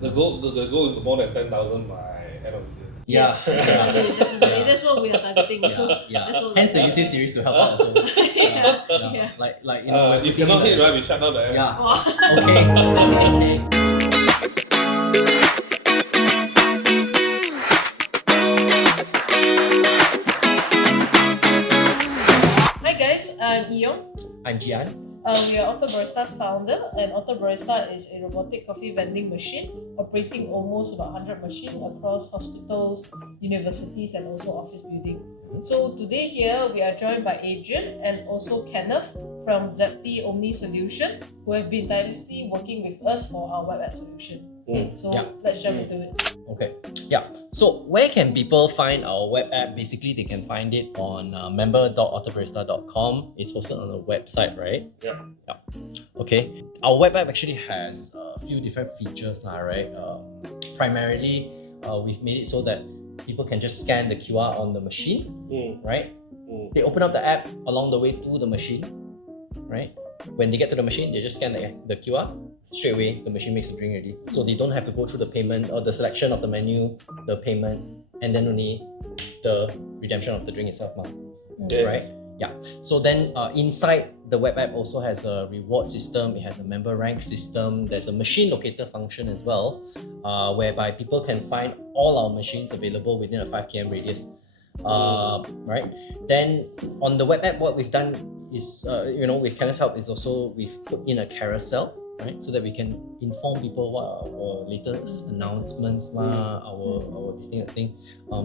The goal is more than 10,000 by end of the year. Yes, definitely. That's what we are targeting. Yeah, So yeah. that's what Hence the YouTube series to help out also. yeah. Like you know, we're You putting cannot in hit, the- right? We shut down the app. Yeah. Wow. Okay. Okay. Next. Hi guys, I'm Eeyong. I'm Jian. We are Otter Barista's founder, and Otter Barista is a robotic coffee vending machine operating almost about 100 machines across hospitals, universities, and also office building. So today here we are joined by Adrian and also Kenneth from Zetpy Omni Solutions, who have been tirelessly working with us for our web app solution. So Yeah. let's jump into it. Okay. Yeah. So where can people find our web app? Basically, they can find it on member.otterbarista.com. It's hosted on the website, right? Yeah. Okay. Our web app actually has a few different features now, right? Primarily, we've made it so that people can just scan the QR on the machine, right? They open up the app along the way to the machine, right? When they get to the machine, they just scan the QR. Straight away, the machine makes the drink ready. So they don't have to go through the payment or the selection of the menu, the payment, and then only the redemption of the drink itself, right? Yeah. So then inside the web app also has a reward system. It has a member rank system. There's a machine locator function as well, whereby people can find all our machines available within a 5 km radius. Right. Then on the web app, what we've done is, with Kenneth's help, is also we've put in a carousel, right, so that we can inform people what our latest announcements our this thing,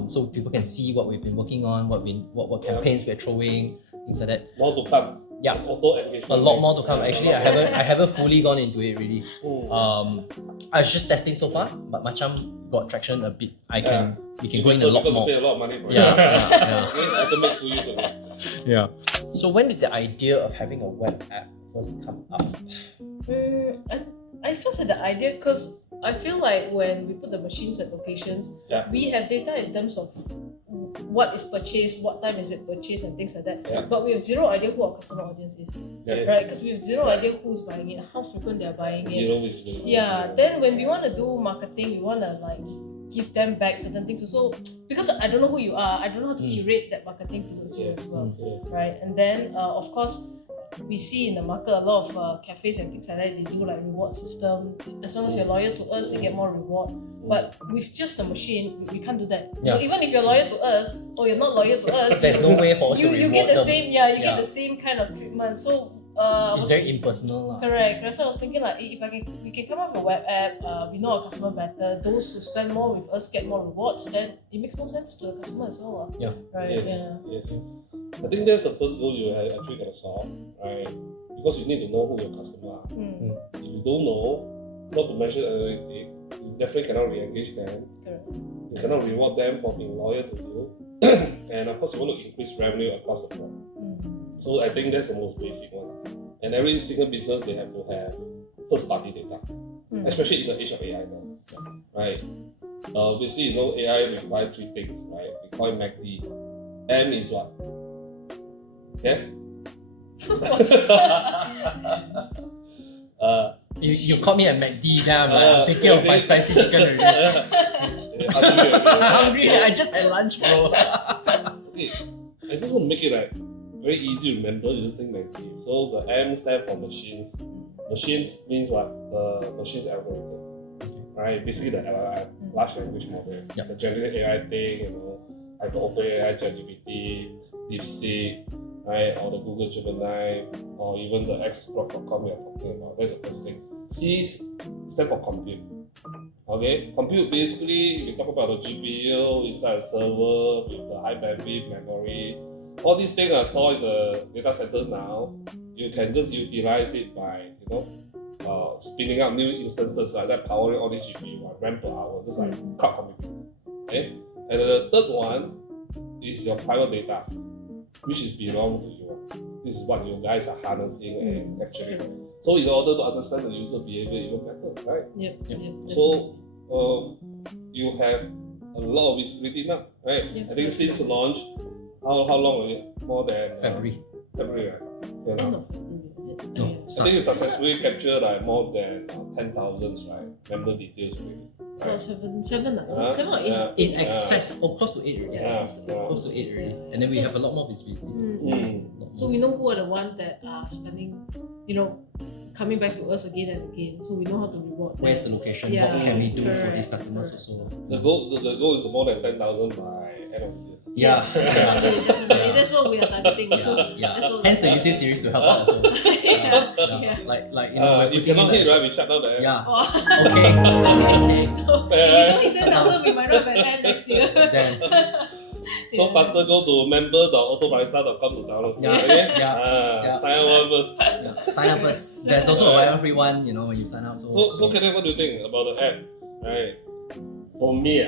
so people can see what we've been working on, what campaigns we're throwing, things like that. More to come. Yeah, Auto engagement. a lot more to come. Actually, I haven't fully gone into it really. I was just testing so far, but Macham got traction a bit. We can go in a lot more. Pay a lot of money for it. Yeah. Automate full use of it. Yeah. So when did the idea of having a web app first come up? I first had the idea because I feel like when we put the machines at locations, we have data in terms of what is purchased, what time is it purchased, and things like that. Yeah. But we have zero idea who our customer audience is, right? Because we have zero idea who's buying it, how frequent they're buying it. Zero visibility. Yeah. Then when we want to do marketing, we want to like give them back certain things. So because I don't know who you are, I don't know how to curate that marketing towards you as well, right? And then of course, we see in the market a lot of cafes and things like that. They do like reward system. As long as you're loyal to us, they get more reward. But with just the machine, we can't do that. Yeah. So even if you're loyal to us or you're not loyal to us, There's no way for us to you reward get the them. same get the same kind of treatment. So It's very impersonal. correct. So I was thinking like, if we can come up with a web app, we know our customer better. Those who spend more with us get more rewards. Then it makes more sense to the customer as well. Yeah. Right. Yes. I think that's the first goal you actually gotta solve, right? Because you need to know who your customer are. If you don't know, not to mention analytics, you definitely cannot re-engage them. Correct. You cannot reward them for being loyal to you. And of course, you want to increase revenue across the board. So I think that's the most basic one. And every single business, they have to have first-party data, especially in the age of AI now, right? Basically, AI requires 3 things, right? We call it MACD. M is what? Yeah? You caught me at McD, damn. I'm thinking of my spicy chicken already. Hungry, I just had lunch, bro. Okay, I just want to make it like very easy to remember. You just think MACD. So the M stands for machines. Machines means what? The machine's algorithm, right? Basically the LLM, large language model, the generative AI thing, like the OpenAI, ChatGPT, DeepSeek, right? Or the Google Gemini, or even the xgrok.com we are talking about. That's the first thing. C stands for compute. Okay, compute basically we talk about the GPU inside a server with the high bandwidth memory. All these things are stored in the data center now. You can just utilize it by spinning up new instances that powering all these GPU RAM per hour, just like cloud computing. Okay, and the third one is your private data, which is belong to you. This is what you guys are harnessing and capturing. So in order to understand the user behavior even better, right? Yep. So you have a lot of visibility now, right? I think since launch, how long already? More than February. February, right? End of February, is it? I think you successfully captured like more than 10,000 right member details already. About seven or eight. Yeah. In excess, or close to 8 already. Yeah. Close to 8 already. And then we have a lot more visibility. So we know who are the ones that are spending, coming back to us again and again. So we know how to reward them. Where's the location? Yeah. What can we do for Correct. these customers also? The goal is more than 10,000 by end of the year. Yeah. Definitely. That's what we are targeting. So Yeah. that's what Hence the YouTube series to help out also. yeah. Like If we're you cannot putting in hit, right, we shut down the app. Yeah. Oh. Okay. So if we don't hit 10,000, we might not have had next year. Then, So faster go to member.otterbarista.com to download. Yeah. Okay? Yeah. Sign up one first. sign up first. There's also a buy one free one, when you sign up. So Kenneth, what do you think about the app? Right. For me,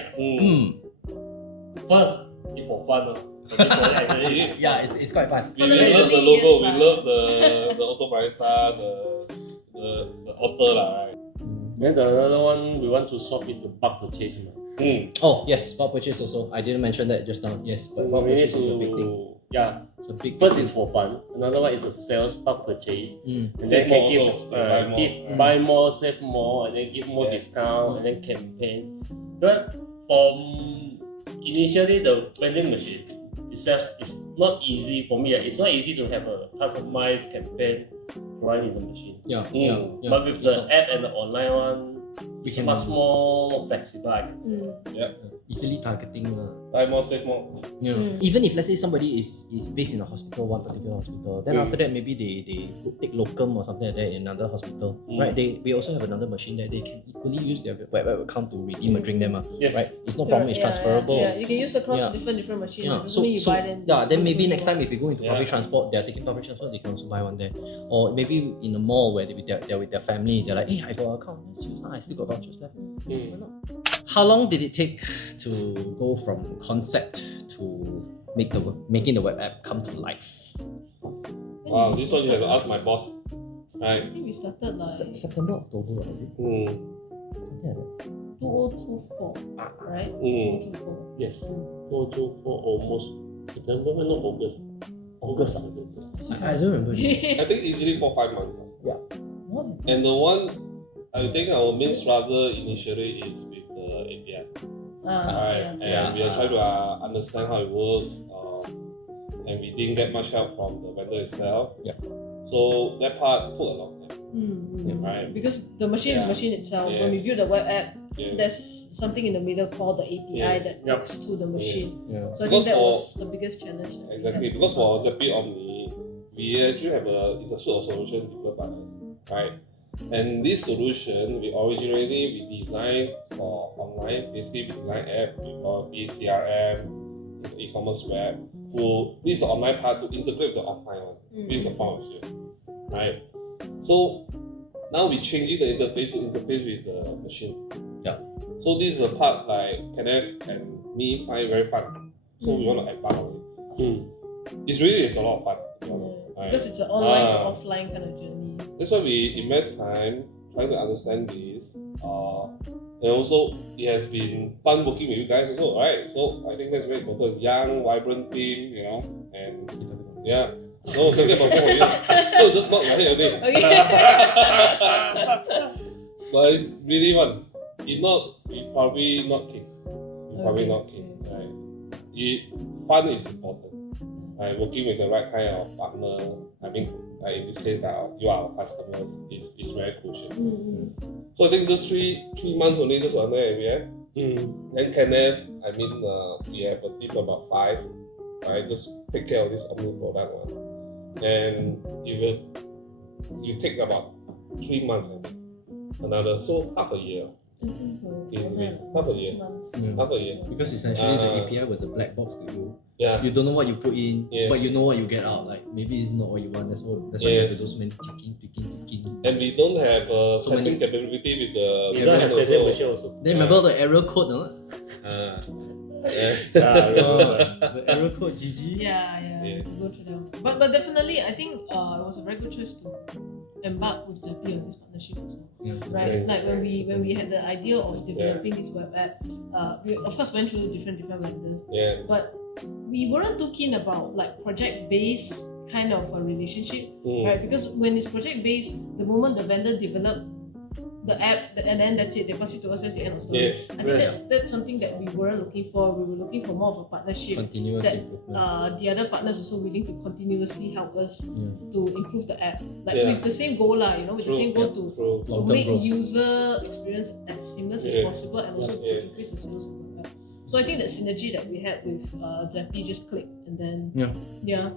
first, it's for fun. Actually, It is. Yeah, it's quite fun. We love the logo, Yes, we lah. love the Otter Barista, the Otter lah, right? Then the other one we want to solve is the bulk purchase. Oh yes, bulk purchase also. I didn't mention that just now. Yes, but bulk We need purchase is a big thing. Yeah, It's a big first thing. is for fun. Another one is a sales bulk purchase. Mm. And Save then can more give, also, buy more. buy more, save more, and then give more Yeah. discount, and then campaign. But initially the vending machine itself is not easy for me. It's not easy to have a customized campaign run in the machine. Yeah, Mm. yeah. But with It's the not- app and the online one, we it's can much more flexible, I can say. easily targeting. Buy more, save more. Even if let's say somebody is based in a hospital, one particular hospital, then Mm. after that maybe they could take locum or something like that in another hospital, Mm. right? We also have another machine that they can equally use their web account to redeem a drink them, Yes. right? It's no problem. It's transferable. Yeah, you can use across Yeah. different machines. Yeah, Doesn't mean you buy them. then maybe next time if you go into Yeah. public transport, they're taking public transport, they can also buy one there. Or maybe in a mall where they're with their family, they're like, hey, I got an account, let's use now, I still got vouchers left. Why not? How long did it take to go from concept to making the web app come to life? Wow, this one you have to ask my boss. I Right. think we started like September, October, I think. Mm. Something like that. 2024, right? Mm. 2024. Yes, 424 almost September, but not August. August, August. I don't remember. I think easily 4-5 months. More than And the one, I think our main struggle initially is with the API. Right, and we are trying to understand how it works, and we didn't get much help from the vendor itself. Yeah. So that part took a long time. Right. Because the machine is Yeah. machine itself. When we Yes. build the web app, Yeah. there's something in the middle called the API Yes. that Yep. talks to the machine. Yeah. So I Because think that for- was the biggest challenge. that we Exactly, had. because for Zetpy Omni, we actually have it's a suite of solutions developed by us, right? And this solution, we designed for online. Basically, we design app, we call it CRM, e-commerce web. This is the online part to integrate with the offline one. This is the point of sale, right? So now we changing the interface to interface with the machine. Yeah. So this is the part like Kenneth and me find very fun. So we want to embark on it. It's a lot of fun. to be honest, right? Because it's an online to Ah. offline kind of journey. That's why we invest time trying to understand this. And also, it has been fun working with you guys also, right? So I think that's very important. Young, vibrant team, and yeah. No, something about both of you. So it's just not my head only. Okay. But it's really fun. If not, we probably not keen. Okay. Right? Fun is important. Right? Working with the right kind of partner. I mean, like in this case, you are our customers is very crucial. So I think just three months only just under AVF. Then Kenneth, we have a team of about 5. Right? Just take care of this Omni product one. And it take about 3 months. Another, so half a year. Easily. Half a year. 6 months. Yeah. Half a year. Because essentially the API was a black box to you. Yeah. You don't know what you put in, Yes. but you know what you get out. Like maybe it's not what you want. That's why you have to Yes. do so many tweaking. And we don't have So testing capability with the We don't have machine the also. machine also. Then remember the error code, no? Yeah. The error code GG. Yeah. Yeah. To go through them. But definitely, I think it was a very good choice to embark with Zetpy on this partnership as well. Yeah. Right, Yes, like when we had the idea of developing this web app, we of course went through different vendors, Yeah. but we weren't too keen about like project-based kind of a relationship, right? Because when it's project-based, the moment the vendor developed the app, and then that's it, they pass it to us as the end of story. Yes. I think that's something that we weren't looking for. We were looking for more of a partnership. Continuous that improvement. the other partners also willing to continuously help us to improve the app. Like Yeah. with the same goal, with the same goal to Long-term make growth. user experience as seamless as Yes. possible, and also to increase the sales of the app. So I think that synergy that we had with Zetpy just clicked, and then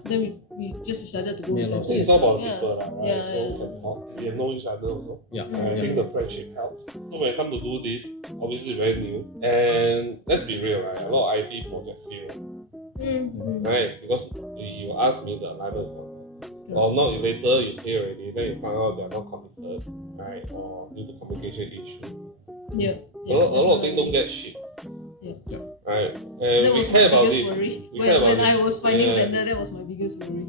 then we just decided to go with Yeah, Zetpy. It's all about people, right? Yeah, So we can talk. We know each other also. Yeah. I think the friendship helps. So when I come to do this, obviously very new. And let's be real, right? A lot of IT projects fail, right? Because you ask me, the alignment is not there. Or not later you pay already, then you find out they're not committed, right? Or due to communication issue. Yeah. A lot of things don't get shipped. Yeah. Right? That And we was care my about biggest this. worry. We care about When it. I was finding Yeah. vendor, that was my biggest worry.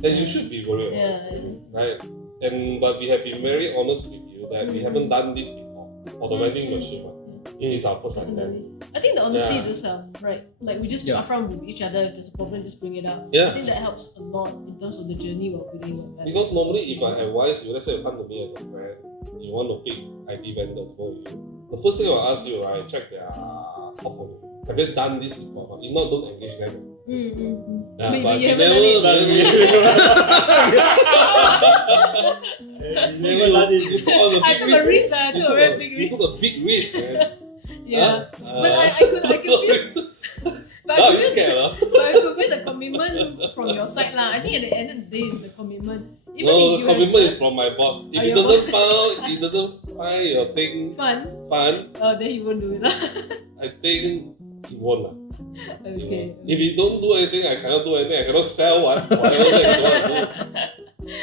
Then you should be worried about it, right? But we have been very honest with you that we haven't done this before for the vending machine. It is our first attempt. Definitely. I think the honesty Yeah. does help, right? Like we just be upfront with each other. If there's a problem, just bring it up. Yeah. I think that helps a lot in terms of the journey we're building with that. Because normally, if I advise you, let's say you come to me as a friend, you want to pick IT vendor to go with you, the first thing I'll ask you, right, check their portfolio. Have they done this before? If not, don't engage them. Yeah, Maybe but you we haven't done it. You took on I took a risk. I You took a very big you risk. took a big risk, man. Yeah, Huh? but I could feel. But Now I you could scared, feel, huh? but I could feel the commitment from your side, lah. I think at the end of the day, it's a commitment. Even No, if the you commitment have is from my boss. If Oh, he your doesn't find your thing fun, fun, then he won't do it, lah. I think he won't, lah. Okay. If he don't do anything, I cannot do anything. I cannot sell whatever that he want to do.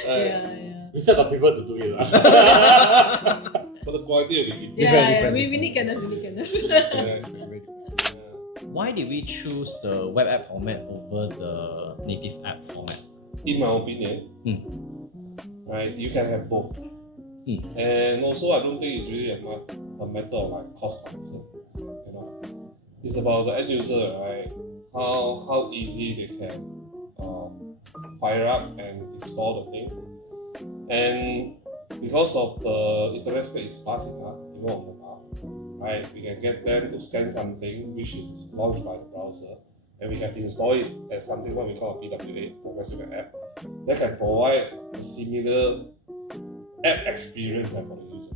Right? Yeah. We set the people to do it. But the quality will be different. Yeah. We need Kenneth. Yeah. Why did we choose the web app format over the native app format? In my opinion, right, you can have both. And also, I don't think it's really a matter of like cost concern. You know, it's about the end user, right? How easy they can fire up and install the thing. And because of the internet speed is fast enough, even on mobile, right? We can get them to scan something which is launched by the browser, and we can install it as something what we call a PWA, progressive app, that can provide a similar app experience for the user.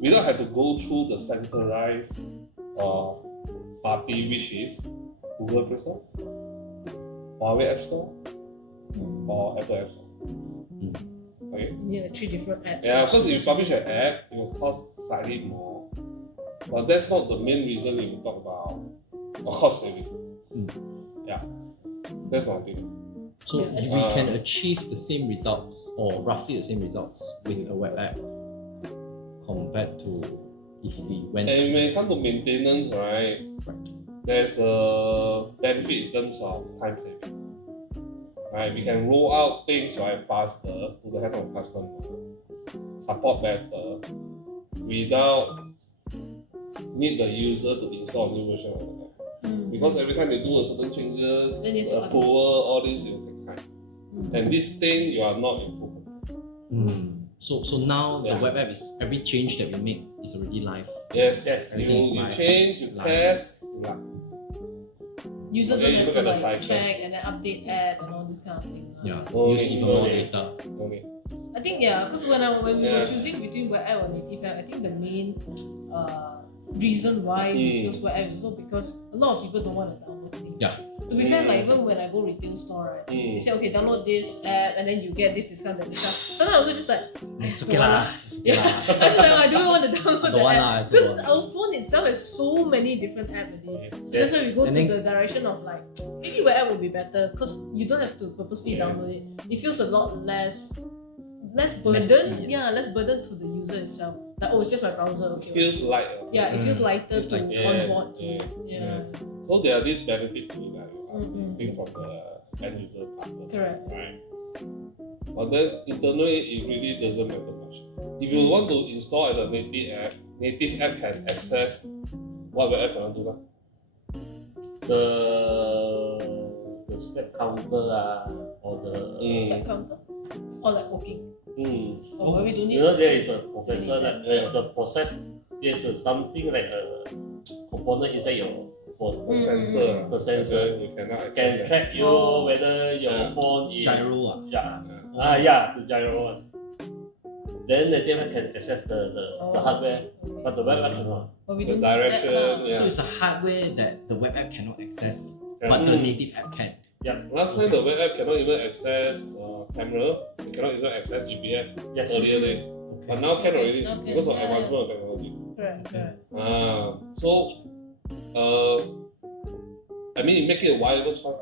We don't have to go through the centralized party, which is Google Play Store, Huawei App Store, or Apple App Store. Okay. Yeah, 3 different apps. Yeah, because if you publish an app, it will cost slightly more. But that's not the main reason we will talk about cost saving. Yeah, that's my opinion. So we can achieve the same results or roughly the same results with a web app compared to if we went. And when it comes to maintenance, right, there's a benefit in terms of time saving. Right, we can roll out things faster to the help of customer, support better, without need the user to install a new version of the app. Because every time you do a certain changes, Then you have to approval, all this will take time. And this thing you are not in full control. So now the web app is every change that we make is already live. Yes, Everything's you live. change, you Live. test, you run. User Okay, don't you have look to at the like cycle. check and then update app and all this kind of thing. Yeah, Oh, use even yeah. more data. Okay. I think because when we Yeah. were choosing between web app or native app, I think the main reason why we chose web app is also because a lot of people don't want to download things. Yeah. To be fair, like even when I go retail store, right, they say okay, download this app and then you get this discount, that discount. Sometimes I also just like It's don't okay want lah. lah. It's okay Yeah, lah. that's why I don't want to download Don't the want app lah, it's because okay. our phone itself has so many different apps already. So that's why we go And to then- the direction of like maybe web app would be better because you don't have to purposely download it. It feels a lot less burden. Messy. Yeah, less burden to the user itself. Like it's just my browser. It Okay. feels like Yeah, it feels lighter It's to like- onboard to. yeah. Yeah. So there are these benefits to it, like you asked me, Mhm. I think from the end user partners. Correct. Right. But then internally it really doesn't matter much. If you want to install a native app can access what web app cannot do that. The the step counter or the Step counter? Or like working? Or where we don't need you know there is a processor that the process there's something like a component inside your phone. The sensor. The sensor You cannot access can that. track you whether your phone is Gyro. the gyro one. Then the game can access the hardware, but the web app cannot. But we The don't direction, need that, So it's a hardware that the web app cannot access, Yeah. but the native app can. Last time the web app cannot even access camera, it cannot even access GPS Yes. earlier days. But now can already Now can, because of yeah. advancement of technology. Correct. So I mean it make it a viable choice.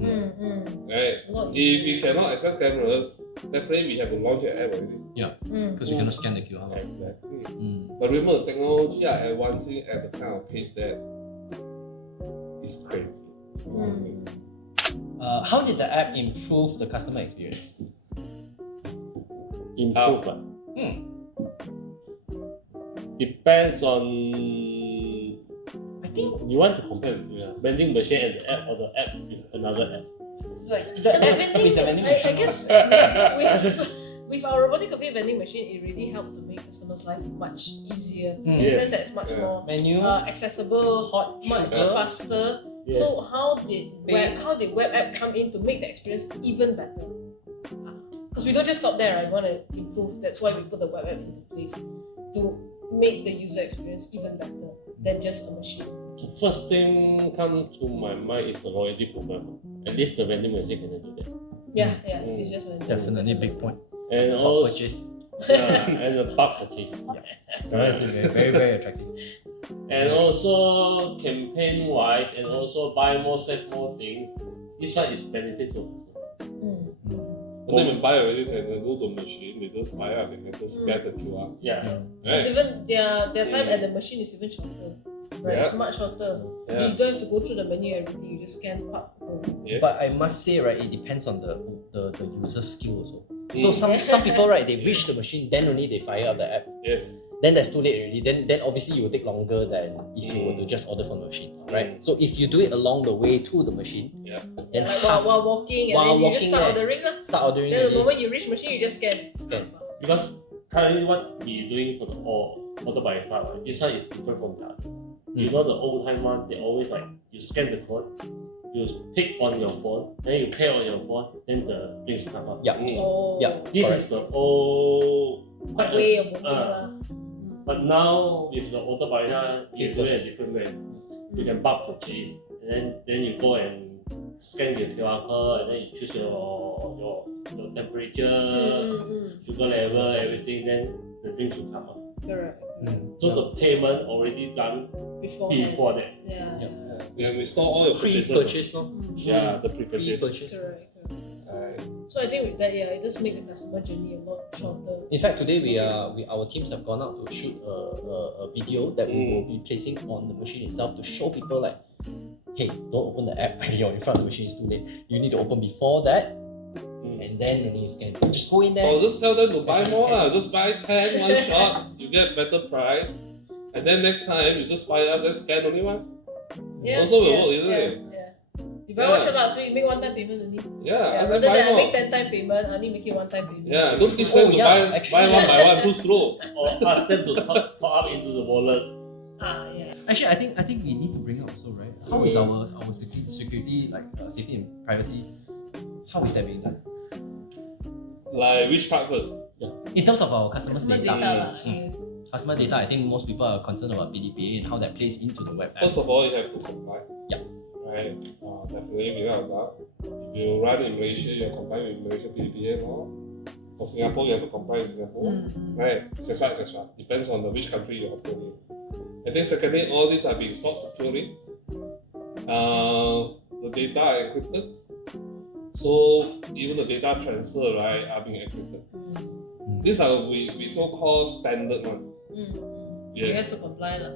Right? A lot If easier. we cannot access camera, definitely we have to launch an app already. Because we cannot scan the QR. Exactly. But remember, the technology are advancing at the kind of pace that is crazy. How did the app improve the customer experience? Improve. Depends on. I think You want to compare with vending machine and the app or the app with another app. like the app with the vending I machine. guess with our robotic coffee vending machine, it really helped to make customers' life much easier. In the Yeah. sense that it's much more menu, accessible, hot, much sugar. faster. Yes. So how did web app come in to make the experience even better? Because we don't just stop there, right? We want to improve. That's why we put the web app into place to make the user experience even better than just a machine. The first thing come to my mind is the loyalty program. At least the vending machine can do that. Yeah, if it's just Definitely a big point. And Bulk also purchase. and the bulk purchase. That's very, very, very attractive. And also campaign wise and also buy more, save more things. This one is benefit to customer. And then when buy already, they can go to the machine, they just buy up, they can just scan the QR. Yeah. So it's even their time at the machine is even shorter. Right? It's much shorter. Yeah. You don't have to go through the menu and everything, you just scan, pop, go. Yes. But I must say, right, it depends on the user skill also. So some people, right, they reach the machine, then only they fire up the app. Yes. Then that's too late already. Then obviously you will take longer than if you were to just order from the machine, right? So if you do it along the way to the machine, then Like half while walking and while then you just walking, start yeah. ordering lah. start ordering Then the already. moment you reach machine, you just scan. Scan. Because currently what we're doing for the Otter Barista, right, this one is different from the other. You know the old time one, they always like you scan the code, you pick on your phone, then you pay on your phone, then the drinks come up. Yeah. Oh. Yeah. This Correct. is the old quite a- Way of working lah. But now with the Otter Barista, you do it a Papers. different way. You can bulk purchase, and then you go and scan your QR code, and then you choose your temperature, sugar level, everything. Then the drinks will come up. Correct. So the payment already done before that. Yeah. And we store all your purchases. Pre-purchase, no? Yeah, the pre-purchase. Pre-purchase. Correct. Right. So I think with that, it just make the customer journey a lot shorter. In fact, today our teams have gone out to shoot a video that we will be placing on the machine itself to show people like, hey, don't open the app when you're in front of the machine, it's too late. You need to open before that, and then you scan. Just go in there. Or just tell them to buy Actually more scan. lah. Just buy 10 one shot, you get better price. And then next time you just buy up, then scan only one. Also will work, isn't it? You buy one shot lah, so you make one time payment only. Yeah, Rather just buy than I more. make 10 time payment, I only make it one time payment. Yeah, don't teach them to buy actually, one by one, too slow. Or ask them to top up into the wallet. Yeah. Actually, I think we need to bring up also, right? How is our security, like safety and privacy? How is that being done? Like which part first? In terms of our customers' Customer data, data lah, yes. customer data, I think most people are concerned about PDPA and how that plays into the web app. First of all, you have to comply. Yeah. Right. Definitely without a doubt. If you run in Malaysia, you comply with Malaysia PDPA law. For Singapore, you have to comply in Singapore. Right. Etc. Depends on which country you're operating. And then secondly, all these are being stored securely. The data are encrypted. So even the data transfer, right, are being encrypted. These are we so-called standard one. You have Yes. to comply lah.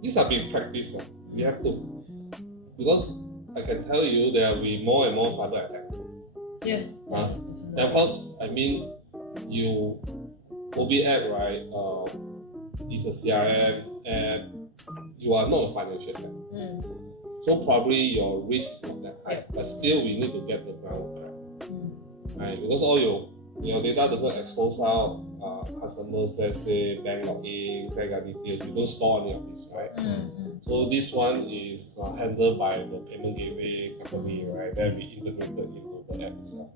These are being practiced. We have to. Because I can tell you there will be more and more cyber attacks. Yeah. And of course, I mean, you OB app, right? Is a CRM app. You are not a financial app. So probably your risk is not that high, but still we need to get the ground correct, right? Because all your data doesn't expose out customers, let's say bank login, credit card details. We don't store any of this, right? So this one is handled by the payment gateway company, right? Then we integrated into the app itself.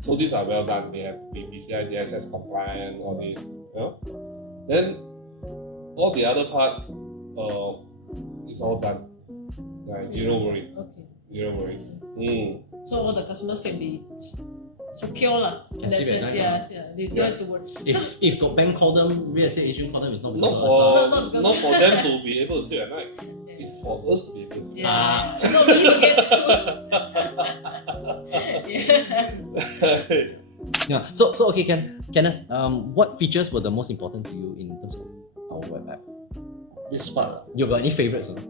So these are well done. They have to be PCI DSS compliant, all this. Then all the other part is all done. Right? Zero worry. Okay. Zero worry. So all the customers can be secure lah. In that sleep at sense, night, yeah. They don't have to worry. If the bank call them, real estate agent call them, it's not because Not of us. for not for them to be able to sleep at night. It's for us to be able to sleep. Yeah. It's not me to get sued. Yeah. So okay, Kenneth, what features were the most important to you in terms of our web app? This part. You got any favorites? Or not?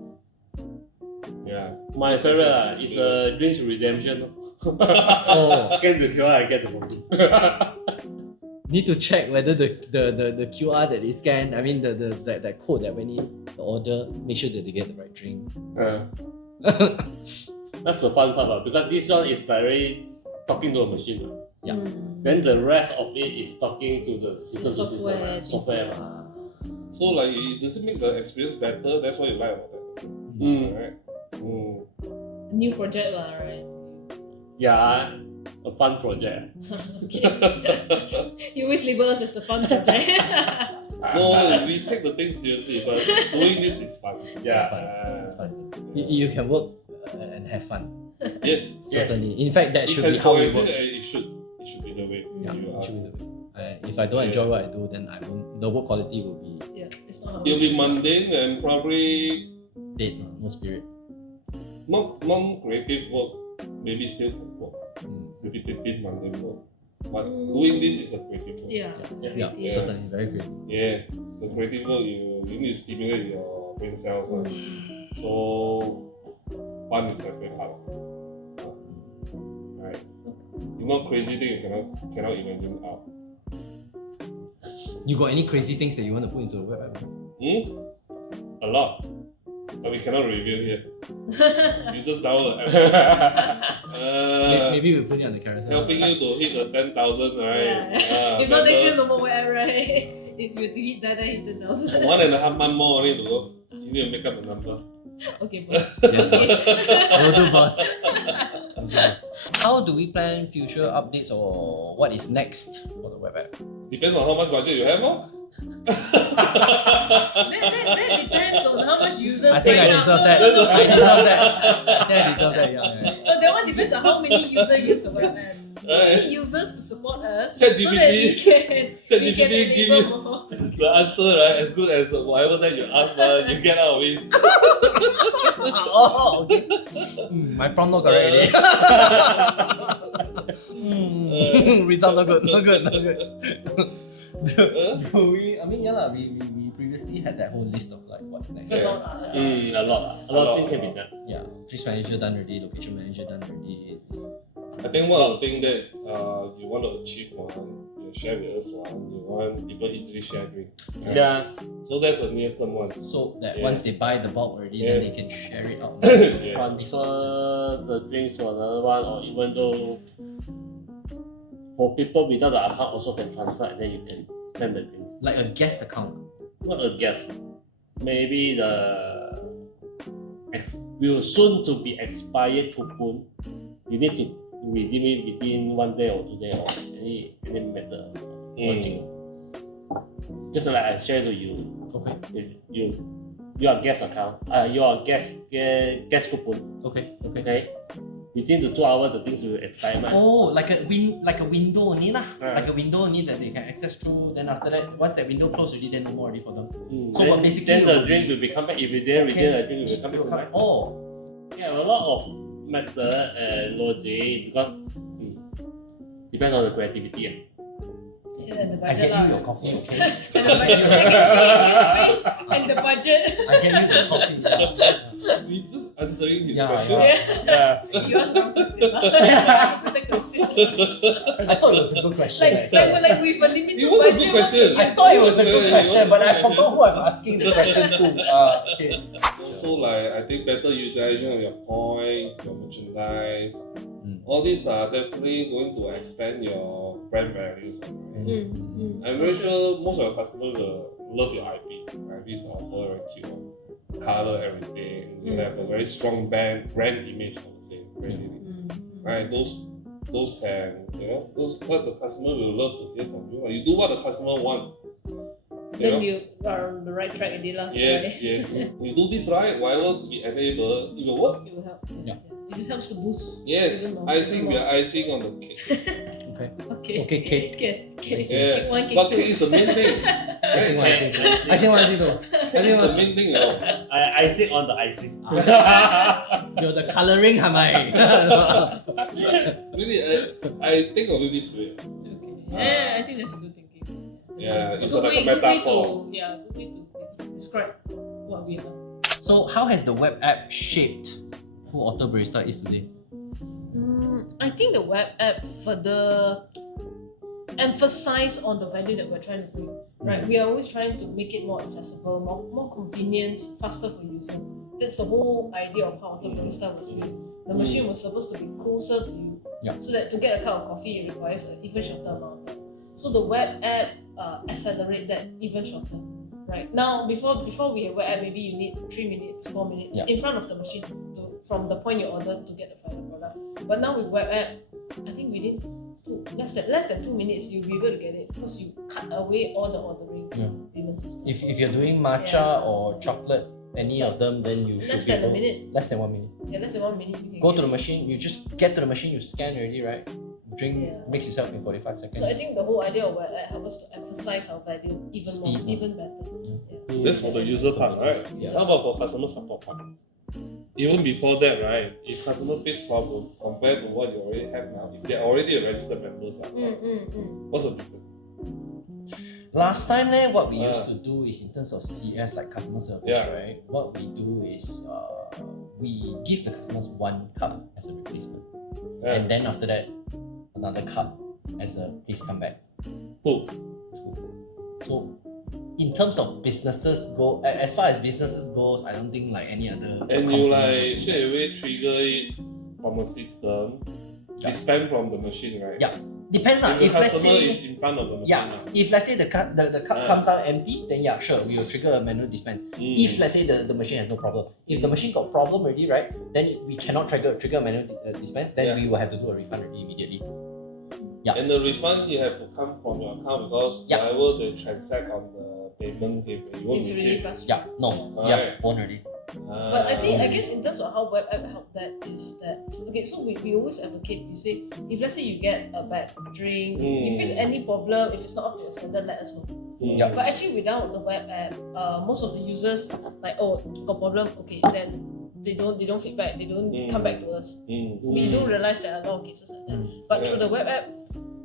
Yeah. My favorite is drinks redemption. Oh, Scan the QR, I get the money. need to check whether the QR that they scan, I mean that code that went in the order, make sure that they get the right drink. That's the fun part, because this one is directly talking to a machine. Yeah. Then the rest of it is talking to the system to software. system. Software. So like, does it make the experience better? That's what you like about that, right? New project lah, right? Yeah, a fun project. Okay. You always label us as the fun project. No, we take the thing seriously, but doing this is fun. Yeah. It's fun. You can work and have fun. Yes. Certainly. In fact, that It should can be how we coexist work. and it should be the way. Yeah, you it are. should be the way. If I don't enjoy what I do, then I won't. The work quality will be It's not It'll be mundane and probably dead, no spirit. not non-creative work. Maybe still can work. Repetitive, mundane work. But doing this is a creative work. Yeah. Yeah, Yeah. certainly, very great. Yeah, the creative work you need to stimulate your brain cells. So fun is like very hard. Right. You know, crazy thing you cannot imagine out. You got any crazy things that you want to put into the web app? A lot. But we cannot reveal here. You just download the app. Maybe we'll put it on the carousel. Helping you to hit the 10,000, right? If not next year, no more web app, right? If you to hit that, then hit 10,000. 1.5 months more only to go. You need to make up the number. Okay, boss. Yes, boss. Will do, boss. How do we plan future updates, or what is next for the web app? Depends on how much budget you have, no? That depends on how much users I think I sign up. deserve that. No. I deserve that. I think I deserve that, yeah. No, that one depends on how many users use the web app. So we need users to support us so that we can ChatGPT give enable you more. the answer, right? As good as whatever that you ask, you get out of it. Oh, okay. My prompt not correct already. Result not good, not good, not good. Do we? I mean, yeah, we previously had that whole list of like what's next. A Right? lot. A lot of things can be done. Yeah, trees manager done already, location manager done already. I think one of the things that you want to achieve one, you share with us one, you want people easily share drink. Yeah. So that's a near term one. So that Yeah. once they buy the bulk already, then they can share it out. Yeah. Transfer the drinks to another one, or even though for people without the account also can transfer, and then you can claim the drinks. Like a guest account. Not a guess. Maybe will soon to be expired coupon. You need to redeem it within 1 day or 2 days or any method. Just like I share to you. Okay. If your guest account, your guest coupon. Okay. Okay. Within the 2 hours, the things will expire. Oh, like a window only lah. Yeah. Like a window only that they can access through. Then after that, once that window closes already, then no more already for them. So then, what basically then the drink will become back. If you didn't redeem the drink, will come back to mine. Oh, We have a lot of method and logic because depends on the creativity. And the I budget get lah. you your coffee, okay? And the budget. I can see James' face and the budget. I get you the coffee. Yeah. We just answering his Yeah, question. Yeah. You asked wrong question. Better question. I thought it was a good question. Like with a limited It was a good budget, question. I thought it was a good Yeah, question, but I it was a good forgot who I'm asking the question to. Okay. Also, like I think better utilization of your points, your merchandise. Mm. All these are definitely going to expand your brand values. Right? I'm very sure most of your customers will love your IP. Right? This author, very cute, color, everything. You have a very strong brand image, I would say. Really. Right? Those can, those what the customer will love to hear from you. You do what the customer want. Then you are on the right track already lah. Yes, Right? yes. You do this right, whatever we enable, it will work. It will help. Yeah. It just helps to boost. Yes, even more, icing, even we more. are icing on the cake. Okay. Okay. Okay, cake. Cake. Yeah. Cake one, cake But two. cake is the main thing. I think one, I think two. I think one, I think two. Cake is the main thing, Icing on the icing. You're the coloring, am I? Really, I think of it this way. Okay. Yeah, I think that's a good thinking. Yeah, It's it's a like a good way metaphor. good way to describe what we are. So, how has the web app shaped who Otter Barista is today? I think the web app further emphasize on the value that we're trying to bring. Right, we are always trying to make it more accessible, more convenient, faster for user. That's the whole idea of how Otter Barista was made. The machine was supposed to be closer to you, so that to get a cup of coffee it requires an even shorter amount of time. So the web app accelerate that even shorter. Right now, before we have web app, maybe you need 3 minutes, 4 minutes in front of the machine from the point you order to get the final product. But now with web app, I think within less than 2 minutes you'll be able to get it because you cut away all the ordering payment system. If you're doing matcha or chocolate, any of them, then you should less be than a able. minute. Less than 1 minute. Yeah, less than 1 minute you can Go get to the it. machine. You just get to the machine. You scan already, right? Drink, mix yourself in 45 seconds. So I think the whole idea of web app helps us to emphasize our value even Speed, more, even better. That's for the user part, right? Yeah. How about for customer support part? Even before that, right? If customer face problem compared to what you already have now, if they're already a registered members, what's the difference? Last time, what we used to do is in terms of CS, like customer service, right? What we do is we give the customers 1 cup as a replacement. And then after that, another cup as a please come back. 2. So in terms of businesses go, as far as businesses goes, I don't think like any other And company you would like do straight away trigger it from a system, dispense from the machine, right? Yeah. Depends on If the if let's customer say is in front of the machine. yeah, if let's say the cup comes out empty, then yeah, sure, we will trigger a manual dispense. If let's say the machine has no problem, if the machine got problem already, right, then we cannot trigger a manual dispense. Then we will have to do a refund already immediately. Yeah. And the refund you have to come from your account because whatever they transact on the payment gateway, you won't It's really receive. fast. Yeah, no, won't already. But I guess in terms of how web app help that is that okay, so we always advocate, you say if let's say you get a bad drink, if there's any problem, if it's not up to your standard, let us know. But actually without the web app, most of the users like, oh, got problem, okay, then they don't feedback, they don't come back to us. We do realize there are a lot of cases like that. But through the web app,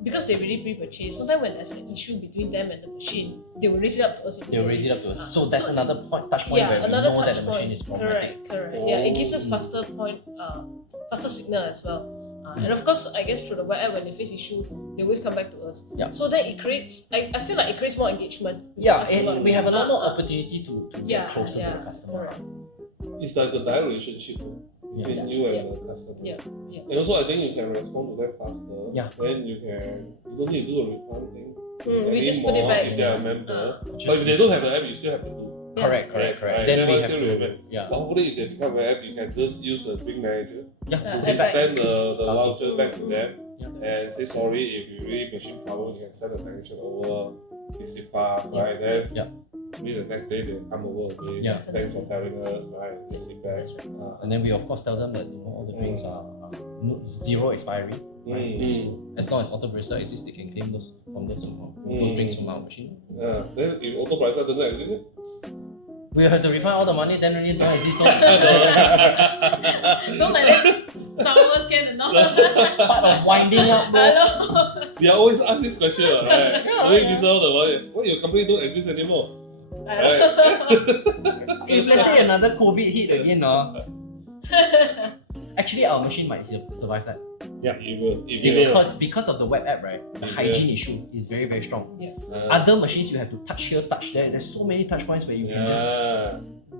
because they really pre-purchase, sometimes when there's an issue between them and the machine, they will raise it up to us. They will raise it up to us. So that's another touch point where we know that the machine is problematic. Correct. Yeah, it gives us faster signal as well. And of course, I guess through the web app, when they face issue, they always come back to us. So then it creates, I feel like it creates more engagement. With the customer. We have a lot more opportunity to get closer to the customer. Correct. It's like a direct relationship between you and the customer. And also, I think you can respond to them faster. Then you don't need to do a refund thing. We just put it back. If they are a member. But if they don't have the app, you still have to do. Correct. Right. Then we have still to. remember. But hopefully, if they become an app, you can just use a drink manager. Put Send the voucher back to them and say sorry if you really machine problem. You can send the technician over, visit fast, right? Then maybe the next day they'll come over again. Thanks for telling us, right? Feedback. And then we of course tell them that all the drinks are zero expiry. Right? So as long as Otter Barista exists, they can claim those drinks from our machine. Then if Otter Barista doesn't exist, we have to refund all the money, then really don't exist. Don't let it towers can and all. Part of winding up, bro. we always ask this question, right? Only this all the money. Why your company don't exist anymore? If let's say another COVID hit again, actually our machine might survive that. Yeah. It will. Because of the web app, right? The hygiene issue is very, very strong. Yeah. Other machines you have to touch here, touch there. There's so many touch points where you can just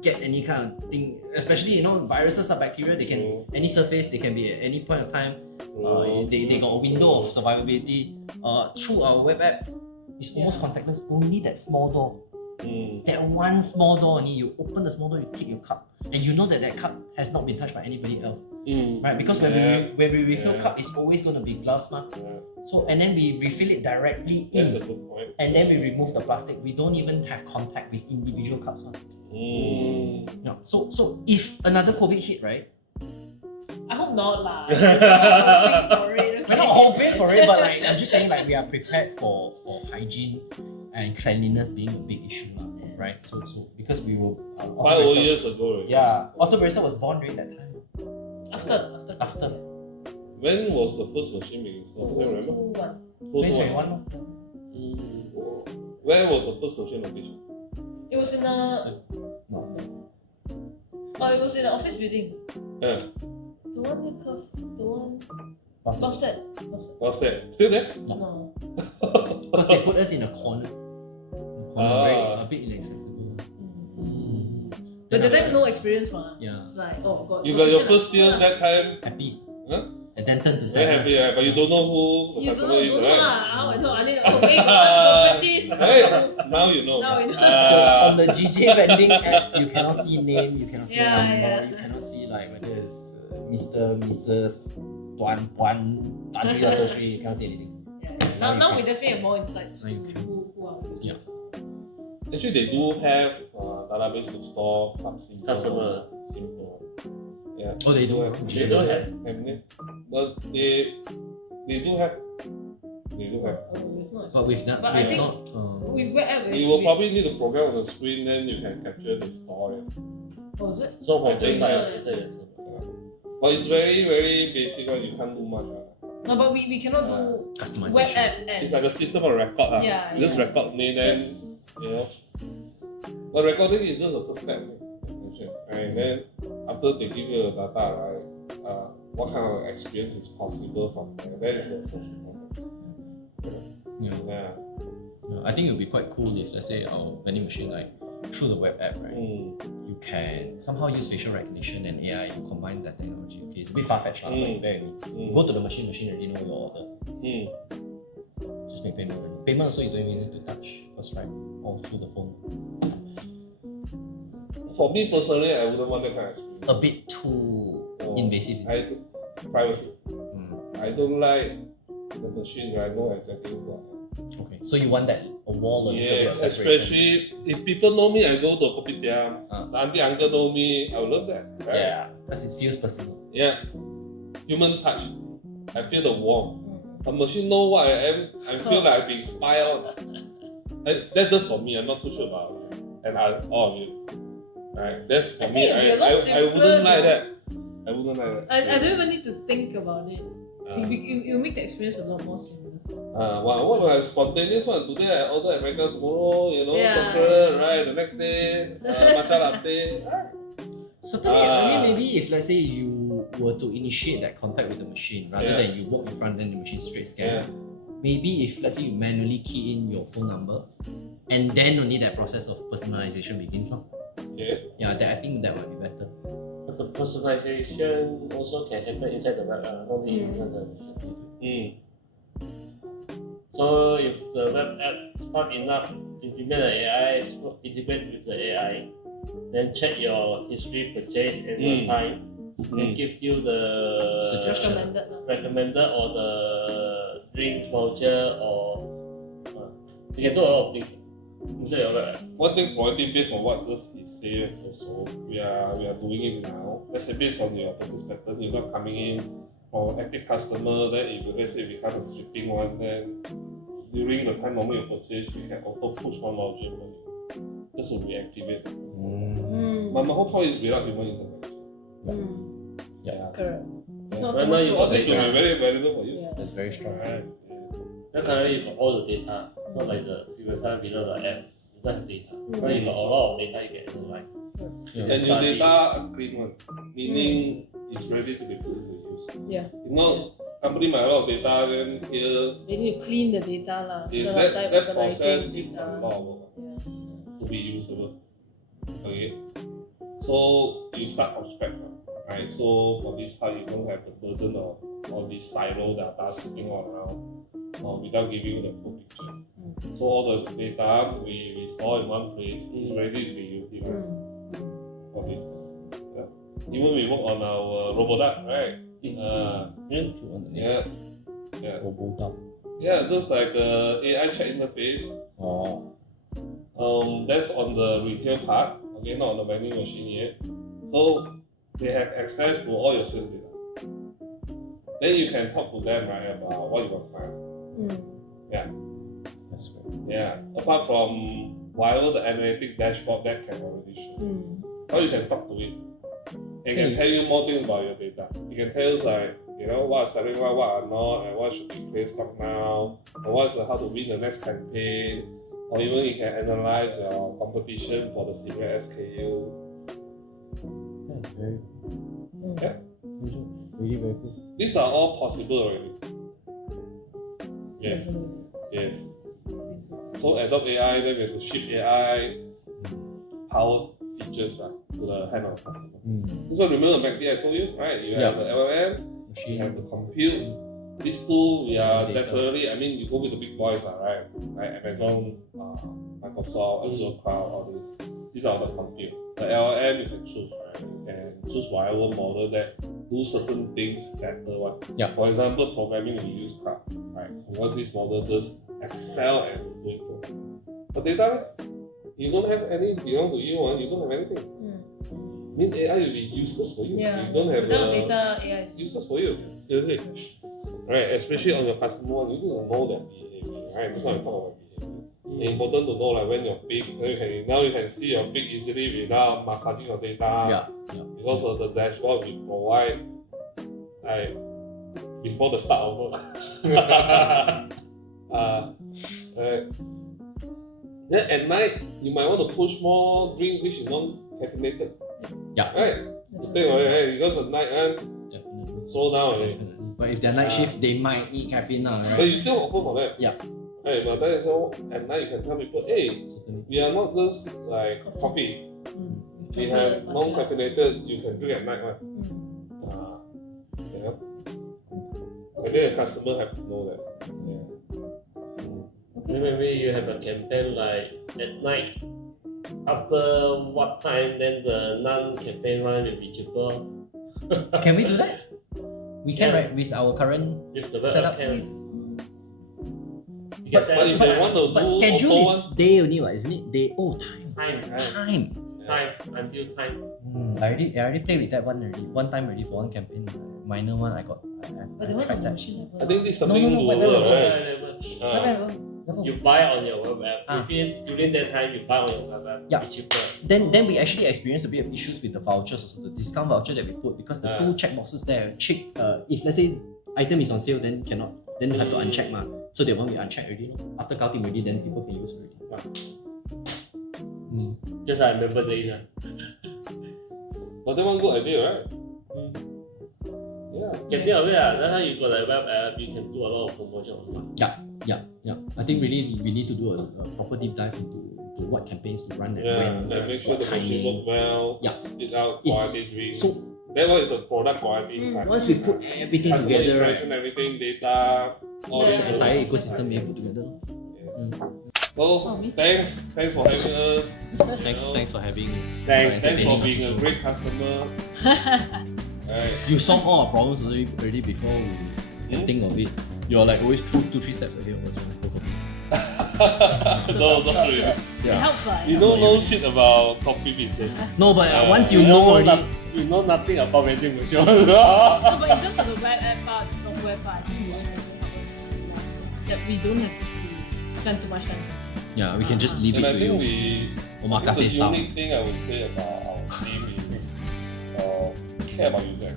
get any kind of thing. Especially viruses or bacteria. They can any surface. They can be at any point of time. They got a window of survivability. Through our web app, it's almost contactless. Only that small door. That one small door only. You open the small door, you take your cup, and you know that cup has not been touched by anybody else, right? Because when we refill cup, it's always going to be gloves, So and then we refill it directly in. That's a good point. And then we remove the plastic. We don't even have contact with individual cups. No. So if another COVID hit, right? I hope not lah. We're not hoping for it. We're not hoping for it, but I'm just saying we are prepared for hygiene and cleanliness being a big issue, right? So because we were 5 years ago. Right? Yeah, Otter Barista was born during that time. After. When was the first machine being installed? Do you remember? 2021. Where was the first machine location? It was in a. No. It was in an office building. Yeah. The one near Curve. The one. Lost that. What's that? Still there? No. Because they put us in a corner. A bit inaccessible. But the time no experience, Yeah. It's like, oh god. You got your first sales that time. Happy. Huh? And then turn to Very happy, but you don't know who the You customer don't is, know right? how I know. I need go purchase. Hey, now you know. Now we know. So on the GJ vending app, you cannot see name, you cannot see number, Yeah. you cannot see whether it's Mr., Mrs., Tuan, Puan, Tan Sri, Dato Sri, you cannot see anything. Yeah. Now we definitely have more insights Now to you can. who are the users. Actually, they do have database to store some Customer. simple. Yeah. Oh, they do. They don't have. But they do have. They do have. But we've not. But I think with web app, You will probably need to program on the screen, then you can capture the store. Oh, is it? So from think inside, so. But it's very, very basic one. You can't do much. No, but we cannot do customization. web app and It's like a system of record. Yeah, You just yeah. record name, then you know. But recording is just the first step. Right? Then after they give you the data, right? What kind of experience is possible from there? That is the first important. Yeah. I think it would be quite cool if, let's say, our vending machine, through the web app, right? You can somehow use facial recognition and AI to combine that technology. Okay, it's a bit far-fetched, but bear with me. You go to the machine already know your order. Just make payment already. Payment also you don't even need to touch, because all through the phone. For me personally, I wouldn't want that kind of experience. A bit too invasive. Privacy. I don't like the machine where I know exactly what. Okay, so you want that a wall, a little bit of Yes, separation. especially if people know me, I go to a kopitiam. The auntie uncle know me, I will love that. Right? Yeah, because it feels personal. Yeah. Human touch. I feel the warmth. A machine know what I am. I feel like I'm being spied on. That's just for me. I'm not too sure about it. And all of you. Right? That's for me. I wouldn't like that. I wouldn't like that. I don't even need to think about it. It will make the experience a lot more seamless. What my spontaneous one? Today I order American, tomorrow, Yeah. chocolate, right? The next day, matcha latte. Certainly, maybe if let's say you were to initiate that contact with the machine rather than you walk in front and the machine straight scan, maybe if let's say you manually key in your phone number and then only that process of personalization begins. Okay. Yeah, I think that would be better. But the personalization also can happen inside the web app, not only inside the machine. So if the web app smart enough, implement the AI, integrate with the AI, then check your history purchase at one time, and give you the Suggestion. recommended or the drinks voucher or you can do a lot of things inside your web app. One thing, probably based on what this is saying, also we are doing it now. Let's say based on your purchase pattern, you're not coming in for an active customer. Then if let's say it becomes a stripping one, then during the time normally you purchase, we can auto push one voucher for you. This will reactivate. But my whole point is without human intervention. Yeah, Correct. Yeah. Not Right too now much you work. got This will be data. very valuable for you. Yeah. that's very strong. Right. Then currently you got all the data, not like the previous time below the app. You less data. Now you got a lot of data you can analyze. And your data are clean one, meaning it's ready to be put into use. Yeah. If not, company might have a lot of data, then here, They need to clean the data lah. if Spend a lot of that, time that organizing process is a data. lot of work to be usable. Okay, so you start from scratch, right? So for this part, you don't have the burden of all these silo data sitting all around without giving you the full picture. So all the data we store in one place is ready to be utilized for this. Yeah. Even we work on our Roboduck, right? Yeah. Yeah, just like AI chat interface. That's on the retail part, okay, not on the vending machine yet. So they have access to all your sales data. Then you can talk to them, right, about what you want to buy. Yeah. That's great. Yeah. Apart from whatever the analytics dashboard that can already show. Now you can talk to it. It can tell you more things about your data. It can tell you like, you know, what are selling well, what are not, and what should be clear stock now, and what's how to win the next campaign. Or even you can analyze your competition for the similar SKU. That's very cool. Yeah. Really very cool. These are all possible already. Yes. Yes. So adopt AI, then we have to ship AI powered features, right, to the hand of the customer. So remember back there I told you, right? You have the LLM, you have the compute. These two, we are definitely, I mean, you go with the big boys, right? Amazon, Microsoft, Azure Cloud, all these. These are the compute. The LLM, you can choose, right? You can choose whatever model that do certain things better. One. Yeah. For example, programming, we use cloud, right? Once this model just excel and do it properly. But data, you don't have any belong to you, you don't have anything. I mean, AI will be useless for you. Yeah. You don't have Without data, AI is useless for you. Seriously. Right, especially on your customer one, you need to know their behavior, right? That's why we talk about behavior. It's important to know like when you're big, now you can see your big easily without massaging your data. Because of the dashboard we provide like before the start of work. Then at night you might want to push more drinks which is non-caffeinated. Right? Think about it, right? Because at night slow down already. But if they're night shift, they might need caffeine now, right? But you still offer for them. Yeah. Right, but that is all at night you can tell people, hey, we are not just like coffee. We have non-caffeinated, you can drink at night, right? Yeah. I think the customer have to know that. Then maybe you have a campaign like at night, after what time, then the non-campaign one will be cheaper. Can we do that? We can, right? With our current With the web setup. But if they want to But do schedule auto is day only, what, isn't it? Day. Oh, time. Until time. I already played with that one already. One time already for one campaign. Minor one I got. But there was a machine level. I think this is something No, doable, right? You buy on your web app. During that time, you buy on your web app. Yeah. It's cheaper. Then we actually experienced a bit of issues with the vouchers also, the discount voucher that we put, because the two checkboxes there, if let's say item is on sale, then cannot, then have to uncheck ma. So they want me uncheck already. No? After counting already, then people can use already. Just I remember days. But that one good idea, right? Yeah. Can think of it. That's how you got a web app, you can do a lot of promotion online. Yeah. I think really we need to do a proper deep dive into what campaigns to run and when, and make sure the machine work well, spit out quality drinks. So that one is the product quality. once we put everything customer together, information, everything, data, all the this entire ecosystem being put together. So thanks for having us. Thanks for having. Thanks for entertaining us being a also. great customer. Right. You solve all our problems already before we can think of it. You're like always 2-3 steps ahead of us when we talk. No, not really. It helps lah. You don't know shit about coffee business. No, but once you know already. You know nothing about vending machine. No, but in terms of the web app part, the software part, I think you guys have help us that we don't have to spend too much time. Yeah, we can just leave And it I to think you. the Omakase style. unique thing I would say about our team is we care about user.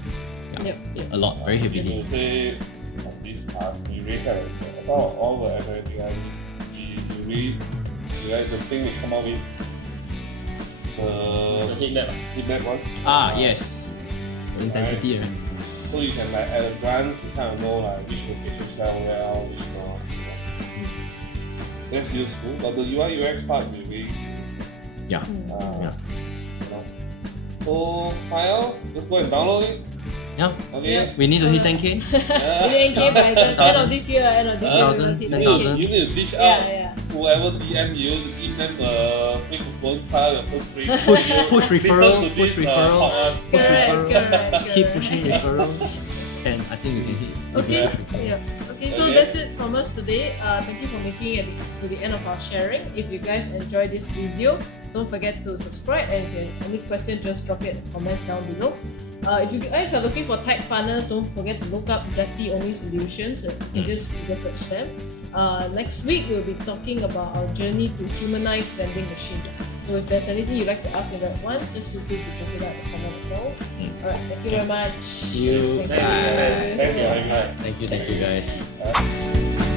Yep. A lot, very I heavily. would say on this part, we really care about all the analytics. We really right? The thing we come out with. The heat map. Heat map one. Yes. Intensity, right? So you can like at a glance you kind of know like which location sell well, which not. That's useful. But the UI UX part will be Yeah. you know. So file, just go and download it. Yeah. Okay. Yeah. We need to hit 10K. Million K by the end of this year, end of this year. 10,000, we 10,000. You need to dish out Yeah. whoever DM you, give them the free coupon, file your first free. Push referral, Listen to push this, referral, hot one. push referral. Correct. Keep pushing referral. And I think we can hit. Okay. push referral. Yeah. Okay. So Okay. that's it from us today. Thank you for making it to the end of our sharing. If you guys enjoyed this video, don't forget to subscribe. And if you have any question, just drop it in the comments down below. If you guys are looking for tech partners, don't forget to look up Zetpy Omni Solutions. You can just search them. Next week we'll be talking about our journey to humanize vending machine. So if there's anything you'd like to ask in advance, just feel free to put it out in the comments as well. Alright, thank you very much. See you. Thank Bye. Thanks for having me. Thank you, guys.